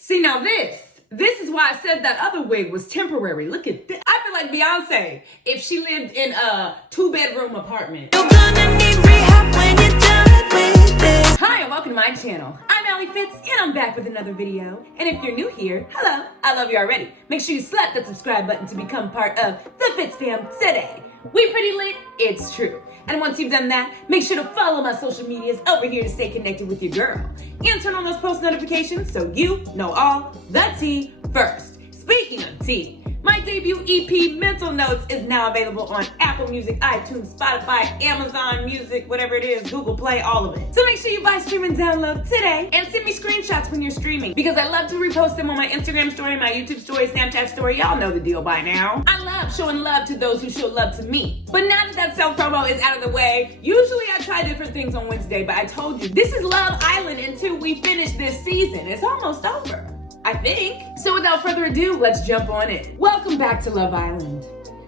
See, now this is why I said that other wig was temporary. Look at this. I feel like Beyonce if she lived in a 2-bedroom apartment. You're gonna need rehab when you're done with this. Hi, and welcome to my channel. I'm Alli Fitz, and I'm back with another video. And if you're new here, hello, I love you already. Make sure you slap that subscribe button to become part of the FITZFAM today. We pretty lit, it's true. And once you've done that, make sure to follow my social medias over here to stay connected with your girl. And turn on those post notifications so you know all the tea first. Speaking of tea, my debut EP, Mental Notes, is now available on Apple Music, iTunes, Spotify, Amazon Music, whatever it is, Google Play, all of it. So make sure you buy, stream, and download today, and send me screenshots when you're streaming, because I love to repost them on my Instagram story, my YouTube story, Snapchat story. Y'all know the deal by now. I love showing love to those who show love to me. But now that self-promo is out of the way, usually I try different things on Wednesday, but I told you, this is Love Island until we finish this season. It's almost over, I think. So without further ado, let's jump on it. Welcome back to Love Island.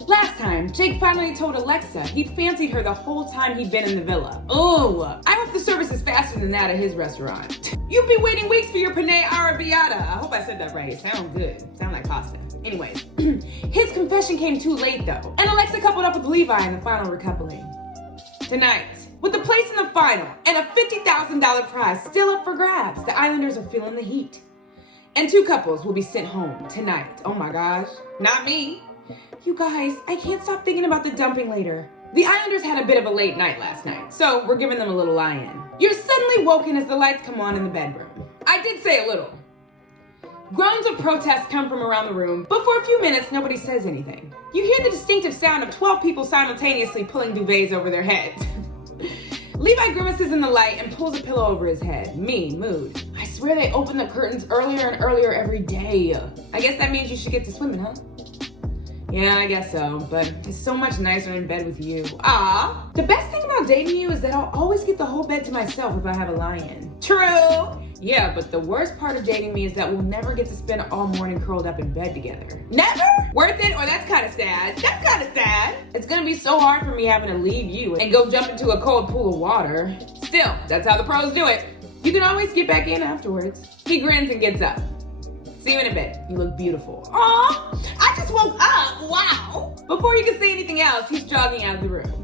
Last time, Jake finally told Alexa he'd fancied her the whole time he'd been in the villa. Oh, I hope the service is faster than that at his restaurant. You've been waiting weeks for your penne arrabbiata. I hope I said that right. It sounds good. Sound like pasta. Anyways, his confession came too late though, and Alexa coupled up with Levi in the final recoupling. Tonight, with the place in the final and a $50,000 prize still up for grabs, the Islanders are feeling the heat. And 2 couples will be sent home tonight. Oh my gosh, not me. You guys, I can't stop thinking about the dumping later. The Islanders had a bit of a late night last night, so we're giving them a little lie-in. You're suddenly woken as the lights come on in the bedroom. I did say a little. Groans of protest come from around the room, but for a few minutes, nobody says anything. You hear the distinctive sound of 12 people simultaneously pulling duvets over their heads. Levi grimaces in the light and pulls a pillow over his head. Me, mood. I swear they open the curtains earlier and earlier every day. I guess that means you should get to swimming, huh? Yeah, I guess so, but it's so much nicer in bed with you. Ah, the best thing about dating you is that I'll always get the whole bed to myself if I have a lie-in. True. Yeah, but the worst part of dating me is that we'll never get to spend all morning curled up in bed together. Never? Worth it? Or that's kind of sad. That's kind of sad. It's gonna be so hard for me having to leave you and go jump into a cold pool of water. Still, that's how the pros do it. You can always get back in afterwards. He grins and gets up. See you in a bit. You look beautiful. Aw, I just woke up. Wow. Before you can say anything else, he's jogging out of the room.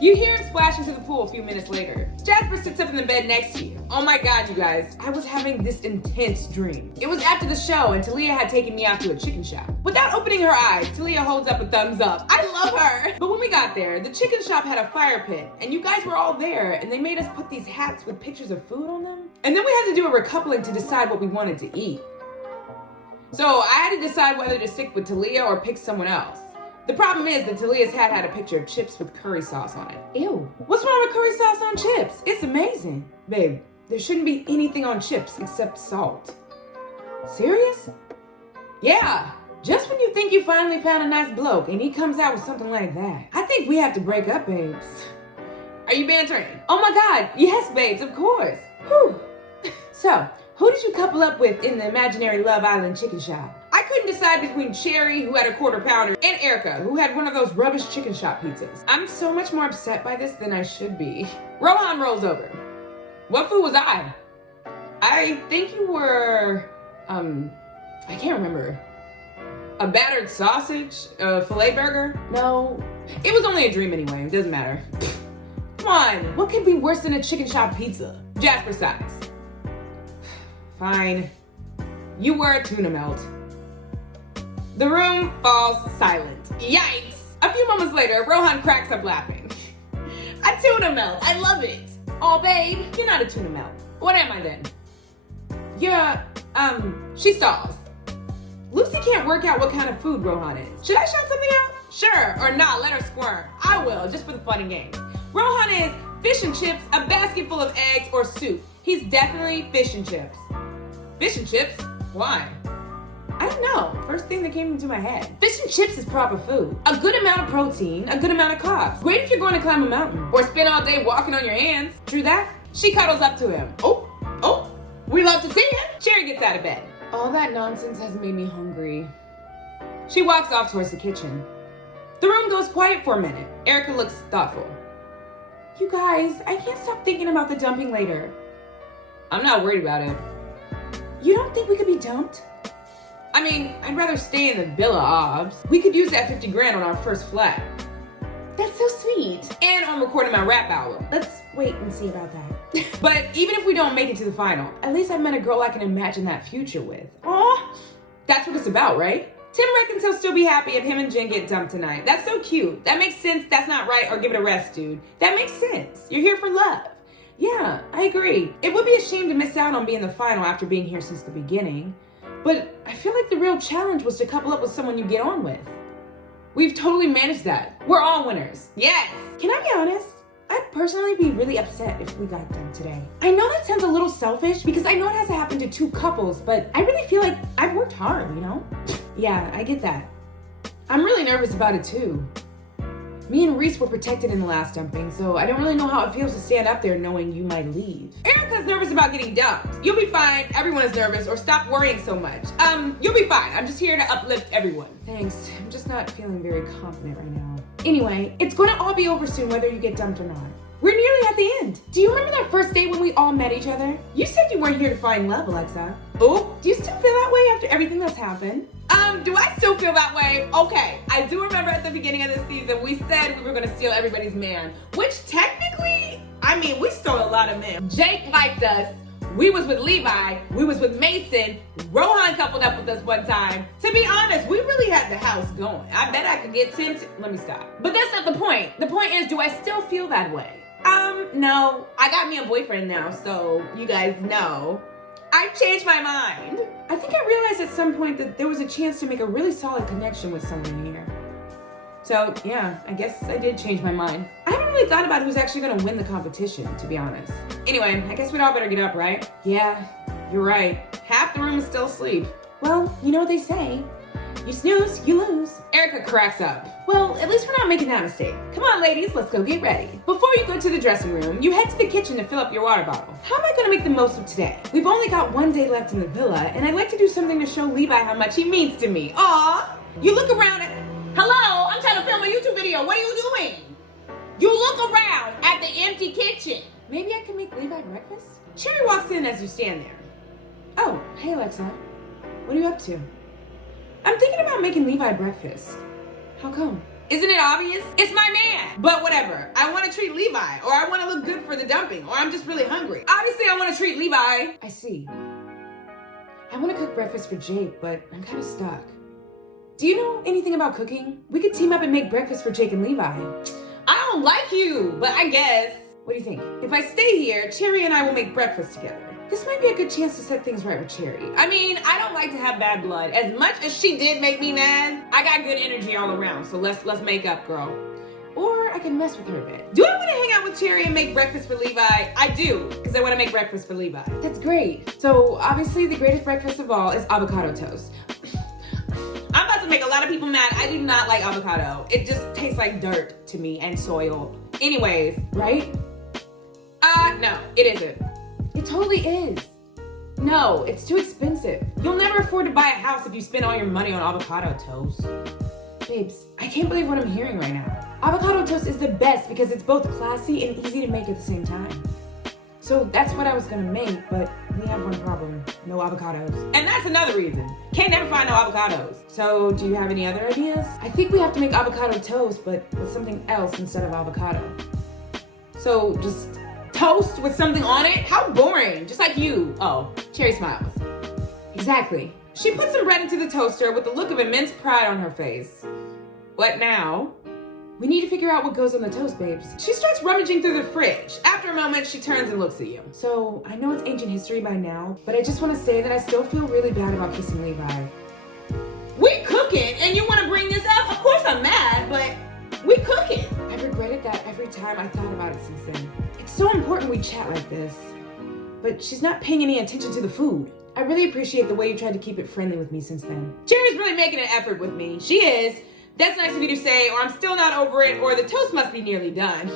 You hear him splash into the pool a few minutes later. Jasper sits up in the bed next to you. Oh my God, you guys, I was having this intense dream. It was after the show and Talia had taken me out to a chicken shop. Without opening her eyes, Talia holds up a thumbs up. I love her. But when we got there, the chicken shop had a fire pit and you guys were all there and they made us put these hats with pictures of food on them. And then we had to do a recoupling to decide what we wanted to eat. So I had to decide whether to stick with Talia or pick someone else. The problem is that Talia's hat had a picture of chips with curry sauce on it. Ew. What's wrong with curry sauce on chips? It's amazing. Babe, there shouldn't be anything on chips except salt. Serious? Yeah. Just when you think you finally found a nice bloke and he comes out with something like that. I think we have to break up, babes. Are you bantering? Oh my God. Yes, babes, of course. Whew. So, who did you couple up with in the imaginary Love Island chicken shop? I couldn't decide between Cherry, who had a quarter pounder, and Erica, who had one of those rubbish chicken shop pizzas. I'm so much more upset by this than I should be. Rohan rolls over. What food was I? I think you were, I can't remember. A battered sausage? A filet burger? No. It was only a dream anyway, it doesn't matter. Come on, what could be worse than a chicken shop pizza? Jasper sighs. Fine. You were a tuna melt. The room falls silent. Yikes! A few moments later, Rohan cracks up laughing. A tuna melt, I love it. Oh babe, you're not a tuna melt. What am I then? You're, she stalls. Lucy can't work out what kind of food Rohan is. Should I shout something out? Sure, or not, let her squirm. I will, just for the fun and games. Rohan is fish and chips, a basket full of eggs, or soup. He's definitely fish and chips. Fish and chips? Why? I don't know. First thing that came into my head. Fish and chips is proper food. A good amount of protein, a good amount of carbs. Great if you're going to climb a mountain or spend all day walking on your hands. True that? She cuddles up to him. Oh, we love to see it. Cherry gets out of bed. All that nonsense has made me hungry. She walks off towards the kitchen. The room goes quiet for a minute. Erica looks thoughtful. You guys, I can't stop thinking about the dumping later. I'm not worried about it. You don't think we could be dumped? I mean, I'd rather stay in the villa, obs. We could use that 50 grand on our first flat. That's so sweet. And I'm recording my rap album. Let's wait and see about that. But even if we don't make it to the final, at least I've met a girl I can imagine that future with. Aw, that's what it's about, right? Tim reckons he'll still be happy if him and Jen get dumped tonight. That's so cute. That makes sense. That's not right, or give it a rest, dude. That makes sense. You're here for love. Yeah, I agree. It would be a shame to miss out on being the final after being here since the beginning. But I feel like the real challenge was to couple up with someone you get on with. We've totally managed that. We're all winners. Yes. Can I be honest? I'd personally be really upset if we got done today. I know that sounds a little selfish because I know it has to happen to two couples, but I really feel like I've worked hard, you know? Yeah, I get that. I'm really nervous about it too. Me and Reese were protected in the last dumping, so I don't really know how it feels to stand up there knowing you might leave. Erica's nervous about getting dumped. You'll be fine. Everyone is nervous, or stop worrying so much. You'll be fine. I'm just here to uplift everyone. Thanks. I'm just not feeling very confident right now. Anyway, it's going to all be over soon whether you get dumped or not. We're nearly at the end. Do you remember that first date when we all met each other? You said you weren't here to find love, Alexa. Oh, do you still feel that way after everything that's happened? Do I still feel that way? Okay, I do remember at the beginning of the season, we said we were gonna steal everybody's man, which technically, I mean, we stole a lot of men. Jake liked us. We was with Levi, we was with Mason, Rohan coupled up with us one time. To be honest, we really had the house going. I bet I could get Tim to, let me stop. But that's not the point. The point is, do I still feel that way? No, I got me a boyfriend now, so you guys know. I changed my mind. I think I realized at some point that there was a chance to make a really solid connection with someone here. So yeah, I guess I did change my mind. I haven't really thought about who's actually gonna win the competition, to be honest. Anyway, I guess we'd all better get up, right? Yeah, you're right. Half the room is still asleep. Well, you know what they say. You snooze, you lose. Erica cracks up. Well, at least we're not making that mistake. Come on, ladies, let's go get ready. Before you go to the dressing room, you head to the kitchen to fill up your water bottle. How am I gonna make the most of today? We've only got one day left in the villa, and I'd like to do something to show Levi how much he means to me. Aw, you look around at, hello, I'm trying to film a YouTube video. What are you doing? You look around at the empty kitchen. Maybe I can make Levi breakfast? Cherry walks in as you stand there. Oh, hey Alexa, what are you up to? I'm thinking about making Levi breakfast. How come? Isn't it obvious? It's my man. But whatever. I want to treat Levi, or I want to look good for the dumping, or I'm just really hungry. Obviously, I want to treat Levi. I see. I want to cook breakfast for Jake, but I'm kind of stuck. Do you know anything about cooking? We could team up and make breakfast for Jake and Levi. I don't like you, but I guess. What do you think? If I stay here, Cherry and I will make breakfast together. This might be a good chance to set things right with Cherry. I mean, I don't like to have bad blood. As much as she did make me mad, I got good energy all around, so let's make up, girl. Or I can mess with her a bit. Do I want to hang out with Cherry and make breakfast for Levi? I do, because I want to make breakfast for Levi. That's great. So obviously the greatest breakfast of all is avocado toast. I'm about to make a lot of people mad. I do not like avocado. It just tastes like dirt to me and soil. Anyways, right? No, it isn't. It totally is. No, it's too expensive. You'll never afford to buy a house if you spend all your money on avocado toast. Babes, I can't believe what I'm hearing right now. Avocado toast is the best because it's both classy and easy to make at the same time. So that's what I was gonna make, but we have one problem. No avocados. And that's another reason. Can't never find no avocados. So do you have any other ideas? I think we have to make avocado toast, but with something else instead of avocado. So just toast with something on it? How boring, just like you. Oh, Cherry smiles. Exactly. She puts some bread into the toaster with a look of immense pride on her face. What now? We need to figure out what goes on the toast, babes. She starts rummaging through the fridge. After a moment, she turns and looks at you. So, I know it's ancient history by now, but I just want to say that I still feel really bad about kissing Levi. We cooking, and you want to bring this up? Of course I'm mad, but we cooking. I've regretted that every time I thought about it since then. It's so important we chat like this. But she's not paying any attention to the food. I really appreciate the way you tried to keep it friendly with me since then. Cherry's really making an effort with me. She is. That's nice of you to say, or I'm still not over it, or the toast must be nearly done.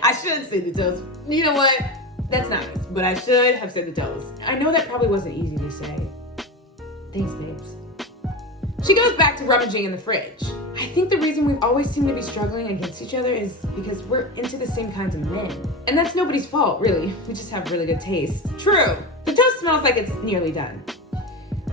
I should say the toast. You know what? That's nice, but I should have said the toast. I know that probably wasn't easy to say. Thanks, babes. She goes back to rummaging in the fridge. I think the reason we always seem to be struggling against each other is because we're into the same kinds of men. And that's nobody's fault, really. We just have really good taste. True. The toast smells like it's nearly done.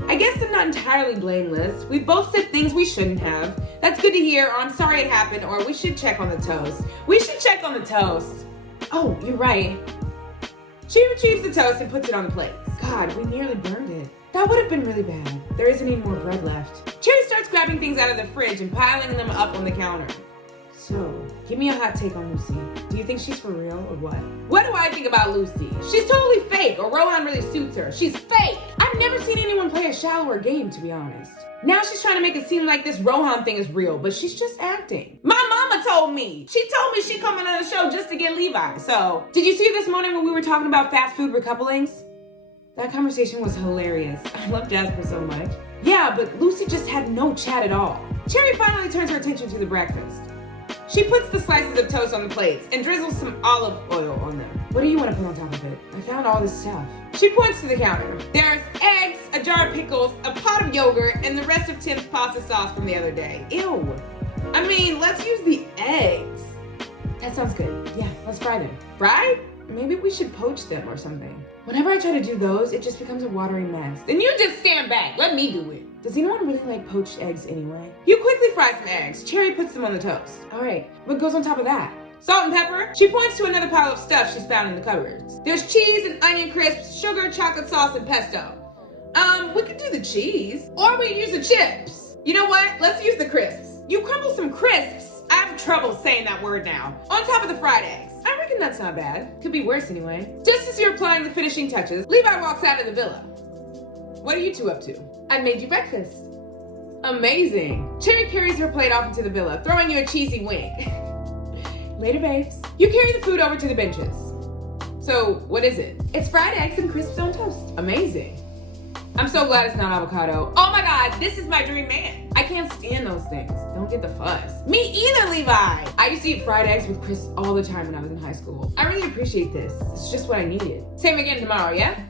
I guess I'm not entirely blameless. We both said things we shouldn't have. That's good to hear, or I'm sorry it happened, or we should check on the toast. We should check on the toast. Oh, you're right. She retrieves the toast and puts it on the plate. God, we nearly burned it. That would have been really bad. There isn't any more bread left. Cherry starts grabbing things out of the fridge and piling them up on the counter. So, give me a hot take on Lucy. Do you think she's for real or what? What do I think about Lucy? She's totally fake, or Rohan really suits her. She's fake! I've never seen anyone play a shallower game, to be honest. Now she's trying to make it seem like this Rohan thing is real, but she's just acting. My mama told me. She told me she'd come on the show just to get Levi, so. Did you see this morning when we were talking about fast food recouplings? That conversation was hilarious. I love Jasper so much. Yeah, but Lucy just had no chat at all. Cherry finally turns her attention to the breakfast. She puts the slices of toast on the plates and drizzles some olive oil on them. What do you want to put on top of it? I found all this stuff. She points to the counter. There's eggs, a jar of pickles, a pot of yogurt, and the rest of Tim's pasta sauce from the other day. Ew. I mean, let's use the eggs. That sounds good. Yeah, let's fry them. Fried? Maybe we should poach them or something. Whenever I try to do those, it just becomes a watery mess. Then you just stand back. Let me do it. Does anyone really like poached eggs anyway? You quickly fry some eggs. Cherry puts them on the toast. All right, what goes on top of that? Salt and pepper. She points to another pile of stuff she's found in the cupboards. There's cheese and onion crisps, sugar, chocolate sauce, and pesto. We could do the cheese. Or we could use the chips. You know what? Let's use the crisps. You crumble some crisps. I have trouble saying that word now. On top of the fried eggs. I reckon that's not bad. Could be worse anyway. Just as you're applying the finishing touches, Levi walks out of the villa. What are you two up to? I made you breakfast. Amazing. Cherry carries her plate off into the villa, throwing you a cheesy wink. Later, babes. You carry the food over to the benches. So, what is it? It's fried eggs and crisps on toast. Amazing. I'm so glad it's not avocado. Oh my God, this is my dream man. I can't stand those things. Don't get the fuss. Me either, Levi. I used to eat fried eggs with crisps all the time when I was in high school. I really appreciate this. It's just what I needed. Same again tomorrow, yeah?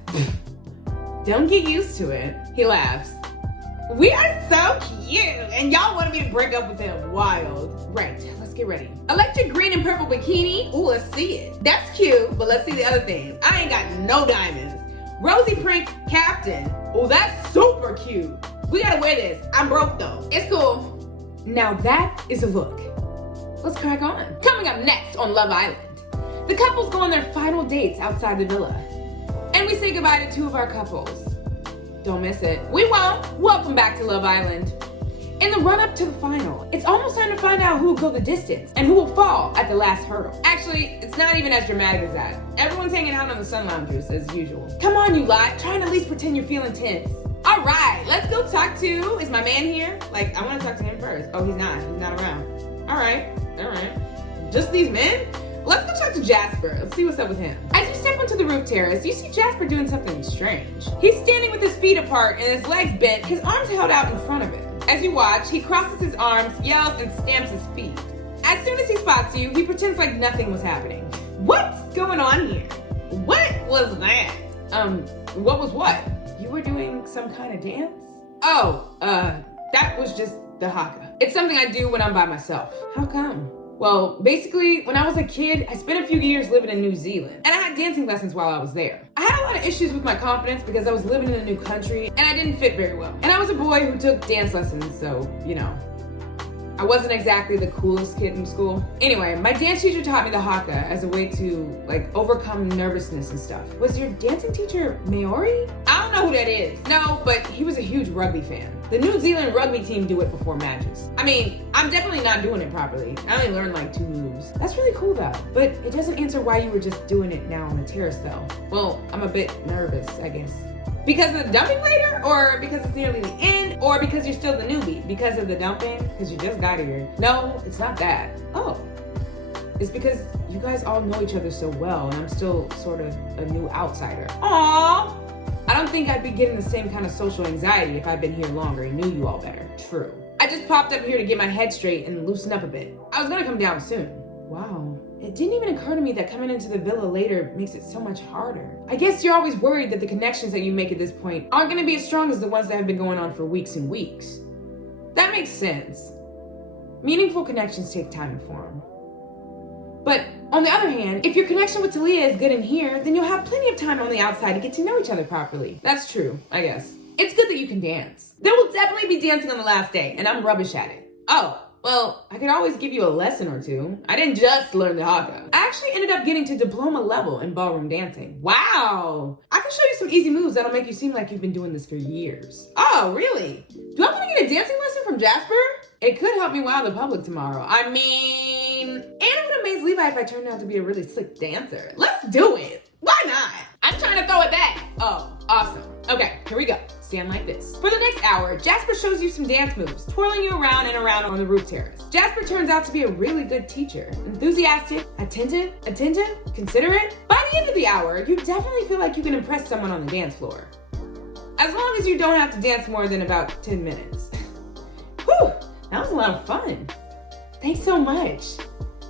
Don't get used to it. He laughs. We are so cute, and y'all wanted me to break up with him. Wild. Right, let's get ready. Electric green and purple bikini. Ooh, let's see it. That's cute, but let's see the other things. I ain't got no diamonds. Rosy print captain. Oh, that's super cute. We gotta wear this. I'm broke though. It's cool. Now that is a look. Let's crack on. Coming up next on Love Island, the couples go on their final dates outside the villa. And we say goodbye to two of our couples. Don't miss it. We won't. Welcome back to Love Island. In the run-up to the final, it's almost time to find out who will go the distance and who will fall at the last hurdle. Actually, it's not even as dramatic as that. Everyone's hanging out on the sun loungers as usual. Come on, you lot. Try and at least pretend you're feeling tense. All right, let's go talk to, is my man here? Like, I want to talk to him first. Oh, he's not around. All right. Just these men? Let's go talk to Jasper. Let's see what's up with him. As you step onto the roof terrace, you see Jasper doing something strange. He's standing with his feet apart and his legs bent, his arms held out in front of him. As you watch, he crosses his arms, yells, and stamps his feet. As soon as he spots you, he pretends like nothing was happening. What's going on here? What was that? What was what? You were doing some kind of dance? Oh, that was just the haka. It's something I do when I'm by myself. How come? Well, basically, when I was a kid, I spent a few years living in New Zealand, and I had dancing lessons while I was there. I had a lot of issues with my confidence because I was living in a new country, and I didn't fit very well. And I was a boy who took dance lessons, so, you know, I wasn't exactly the coolest kid in school. Anyway, my dance teacher taught me the haka as a way to, like, overcome nervousness and stuff. Was your dancing teacher Maori? I don't know who that is. No, but he was a huge rugby fan. The New Zealand rugby team do it before matches. I mean, I'm definitely not doing it properly. I only learned like 2 moves. That's really cool though, but it doesn't answer why you were just doing it now on the terrace though. Well, I'm a bit nervous, I guess. Because of the dumping later? Or because it's nearly the end? Or because you're still the newbie? Because of the dumping? Because you just got here? No, it's not that. Oh. It's because you guys all know each other so well and I'm still sort of a new outsider. Aww. I don't think I'd be getting the same kind of social anxiety if I'd been here longer and knew you all better. True. I just popped up here to get my head straight and loosen up a bit. I was gonna come down soon. Wow. It didn't even occur to me that coming into the villa later makes it so much harder. I guess you're always worried that the connections that you make at this point aren't gonna be as strong as the ones that have been going on for weeks and weeks. That makes sense. Meaningful connections take time to form. But on the other hand, if your connection with Talia is good in here, then you'll have plenty of time on the outside to get to know each other properly. That's true, I guess. It's good that you can dance. There will definitely be dancing on the last day, and I'm rubbish at it. Oh, well, I could always give you a lesson or two. I didn't just learn the haka. I actually ended up getting to diploma level in ballroom dancing. Wow! I can show you some easy moves that'll make you seem like you've been doing this for years. Oh, really? Do I want to get a dancing lesson from Jasper? It could help me wow the public tomorrow. I mean, and it would amaze Levi if I turned out to be a really slick dancer. Let's do it. Why not? I'm trying to throw it back. Oh, awesome. Okay, here we go. Stand like this. For the next hour, Jasper shows you some dance moves, twirling you around and around on the roof terrace. Jasper turns out to be a really good teacher. Enthusiastic, attentive, considerate. By the end of the hour, you definitely feel like you can impress someone on the dance floor. As long as you don't have to dance more than about 10 minutes. Whew, that was a lot of fun. Thanks so much.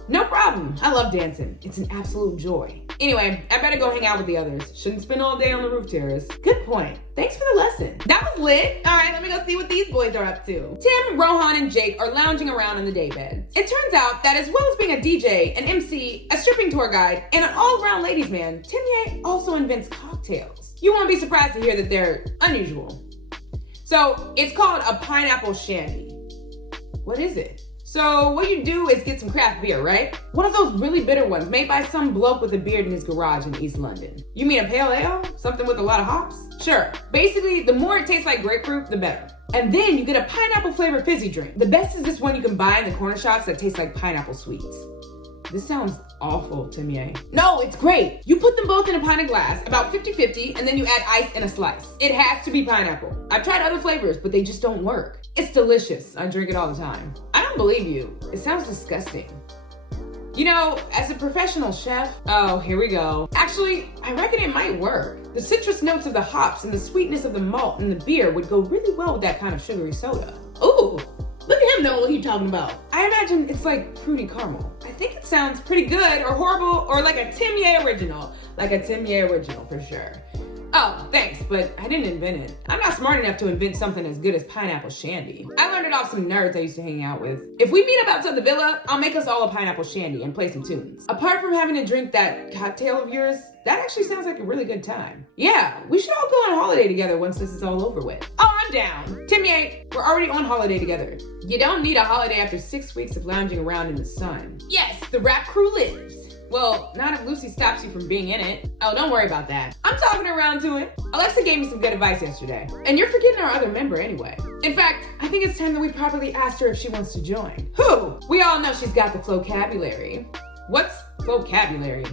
No problem. I love dancing. It's an absolute joy. Anyway, I better go hang out with the others. Shouldn't spend all day on the roof terrace. Good point. Thanks for the lesson. That was lit. All right, let me go see what these boys are up to. Tim, Rohan, and Jake are lounging around in the daybed. It turns out that as well as being a DJ, an MC, a stripping tour guide, and an all-around ladies man, Timye also invents cocktails. You won't be surprised to hear that they're unusual. So it's called a pineapple shandy. What is it? So what you do is get some craft beer, right? One of those really bitter ones made by some bloke with a beard in his garage in East London. You mean a pale ale? Something with a lot of hops? Sure. Basically, the more it tastes like grapefruit, the better. And then you get a pineapple flavored fizzy drink. The best is this one you can buy in the corner shops that tastes like pineapple sweets. This sounds awful, Timye. No, it's great. You put them both in a pint of glass, about 50-50, and then you add ice and a slice. It has to be pineapple. I've tried other flavors, but they just don't work. It's delicious. I drink it all the time. I don't believe you. It sounds disgusting. You know, as a professional chef, oh, here we go. Actually, I reckon it might work. The citrus notes of the hops and the sweetness of the malt and the beer would go really well with that kind of sugary soda. Ooh. Look at him know what he's talking about. I imagine it's like fruity caramel. I think it sounds pretty good or horrible or like a Timye original. Like a Timye original for sure. Oh, thanks, but I didn't invent it. I'm not smart enough to invent something as good as pineapple shandy. I learned it off some nerds I used to hang out with. If we meet up outside the villa, I'll make us all a pineapple shandy and play some tunes. Apart from having to drink that cocktail of yours, that actually sounds like a really good time. Yeah, we should all go on holiday together once this is all over with. Oh, I'm down. Timye, we're already on holiday together. You don't need a holiday after 6 weeks of lounging around in the sun. Yes, the rap crew lives. Well, not if Lucy stops you from being in it. Oh, don't worry about that. I'm talking her around to it. Alexa gave me some good advice yesterday. And you're forgetting our other member anyway. In fact, I think it's time that we properly asked her if she wants to join. Who? We all know she's got the vocabulary. What's vocabulary?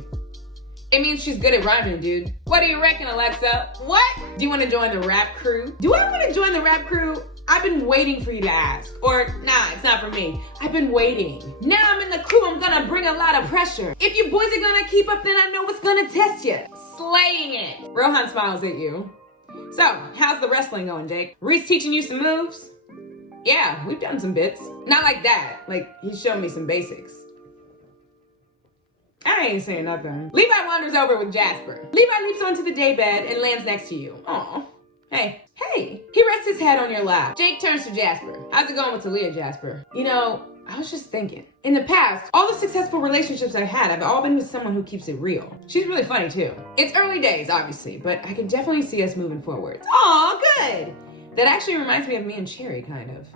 It means she's good at rhyming, dude. What do you reckon, Alexa? What? Do you want to join the rap crew? Do I want to join the rap crew? I've been waiting for you to ask. Or, nah, it's not for me. I've been waiting. Now I'm in the crew, I'm gonna bring a lot of pressure. If you boys are gonna keep up, then I know what's gonna test you. Slaying it. Rohan smiles at you. So, how's the wrestling going, Jake? Reese teaching you some moves? Yeah, we've done some bits. Not like that. Like, he's showing me some basics. I ain't saying nothing. Levi wanders over with Jasper. Levi leaps onto the daybed and lands next to you. Aw. Hey. He rests his head on your lap. Jake turns to Jasper. How's it going with Talia, Jasper? You know, I was just thinking. In the past, all the successful relationships I've had have all been with someone who keeps it real. She's really funny too. It's early days, obviously, but I can definitely see us moving forward. Aw, good. That actually reminds me of me and Cherry, kind of.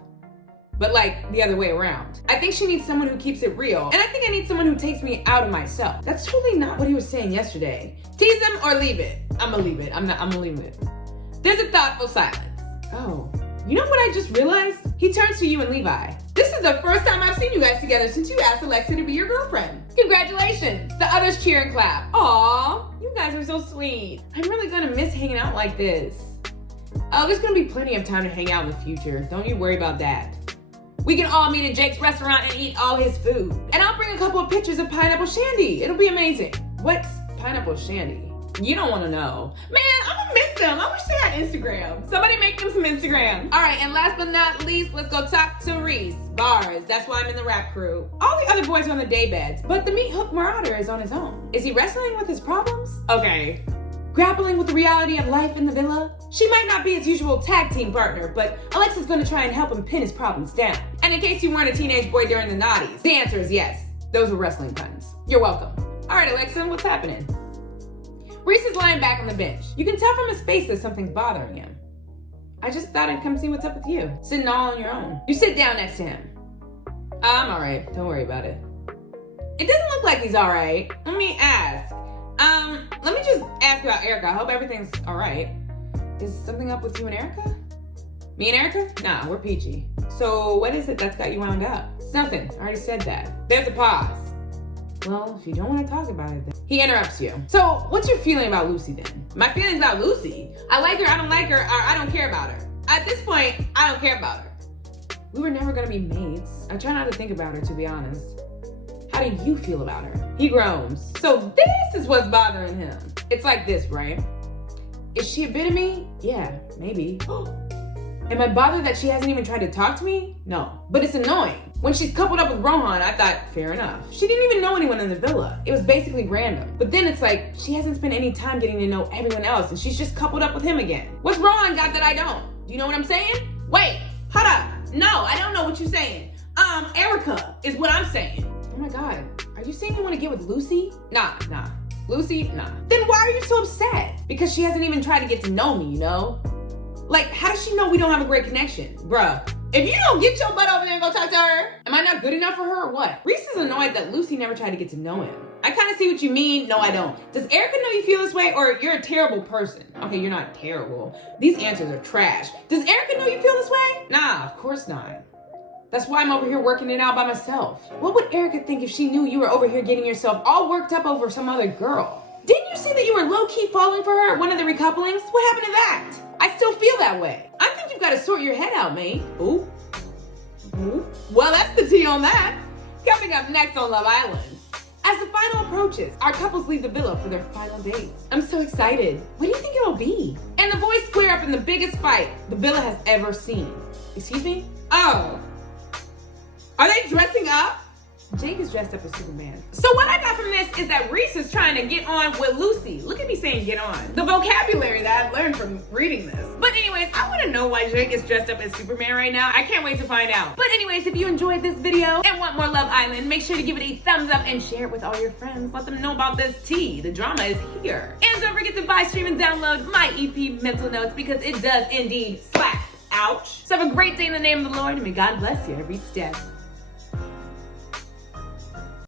But like the other way around. I think she needs someone who keeps it real, and I think I need someone who takes me out of myself. That's totally not what he was saying yesterday. Tease him or leave it. I'm gonna leave it. I'm gonna leave it. There's a thoughtful silence. Oh, you know what I just realized? He turns to you and Levi. This is the first time I've seen you guys together since you asked Alexa to be your girlfriend. Congratulations. The others cheer and clap. Aw, you guys are so sweet. I'm really gonna miss hanging out like this. Oh, there's gonna be plenty of time to hang out in the future. Don't you worry about that. We can all meet at Jake's restaurant and eat all his food. And I'll bring a couple of pictures of pineapple shandy. It'll be amazing. What's pineapple shandy? You don't want to know. Man, I'm gonna miss them. I wish they had Instagram. Somebody make them some Instagram. All right, and last but not least, let's go talk to Reese. Bars, that's why I'm in the rap crew. All the other boys are on the daybeds, but the meat hook marauder is on his own. Is he wrestling with his problems? Okay. Grappling with the reality of life in the villa? She might not be his usual tag team partner, but Alexa's gonna try and help him pin his problems down. And in case you weren't a teenage boy during the noughties, the answer is yes. Those were wrestling puns. You're welcome. All right, Alexa, what's happening? Reese is lying back on the bench. You can tell from his face that something's bothering him. I just thought I'd come see what's up with you. Sitting all on your own. You sit down next to him. I'm all right. Don't worry about it. It doesn't look like he's all right. Let me ask. Let me just ask about Erica. I hope everything's all right. Is something up with you and Erica? Me and Erica? Nah, we're peachy. So what is it that's got you wound up? It's nothing. I already said that. There's a pause. Well, if you don't want to talk about it, then. He interrupts you. So what's your feeling about Lucy then? My feelings about Lucy? I like her, I don't like her, or I don't care about her. At this point, I don't care about her. We were never gonna be mates. I try not to think about her, to be honest. How do you feel about her? He groans. So this is what's bothering him. It's like this, right? Is she a bit of me? Yeah, maybe. Am I bothered that she hasn't even tried to talk to me? No. But it's annoying. When she's coupled up with Rohan, I thought, fair enough. She didn't even know anyone in the villa. It was basically random. But then it's like, she hasn't spent any time getting to know everyone else, and she's just coupled up with him again. What's Rohan got that I don't? Do you know what I'm saying? Wait, hold up. No, I don't know what you're saying. Erica is what I'm saying. Oh my God, are you saying you want to get with Lucy? Nah. Lucy, nah. Then why are you so upset? Because she hasn't even tried to get to know me, you know? Like, how does she know we don't have a great connection? Bruh, if you don't get your butt over there and go talk to her, am I not good enough for her or what? Reese is annoyed that Lucy never tried to get to know him. I kind of see what you mean. No, I don't. Does Erica know you feel this way, or you're a terrible person? Okay, you're not terrible. These answers are trash. Does Erica know you feel this way? Nah, of course not. That's why I'm over here working it out by myself. What would Erica think if she knew you were over here getting yourself all worked up over some other girl? Didn't you say that you were low-key falling for her at one of the recouplings? What happened to that? I still feel that way. I think you've got to sort your head out, mate. Ooh. Well, that's the tea on that. Coming up next on Love Island. As the final approaches, our couples leave the villa for their final dates. I'm so excited. What do you think it will be? And the boys square up in the biggest fight the villa has ever seen. Excuse me? Oh. Are they dressing up? Jake is dressed up as Superman. So what I got from this is that Reese is trying to get on with Lucy. Look at me saying get on. The vocabulary that I've learned from reading this. But anyways, I want to know why Jake is dressed up as Superman right now. I can't wait to find out. But anyways, if you enjoyed this video and want more Love Island, make sure to give it a thumbs up and share it with all your friends. Let them know about this tea. The drama is here. And don't forget to buy, stream, and download my EP Mental Notes because it does indeed slap. Ouch. So have a great day in the name of the Lord, and may God bless you every step.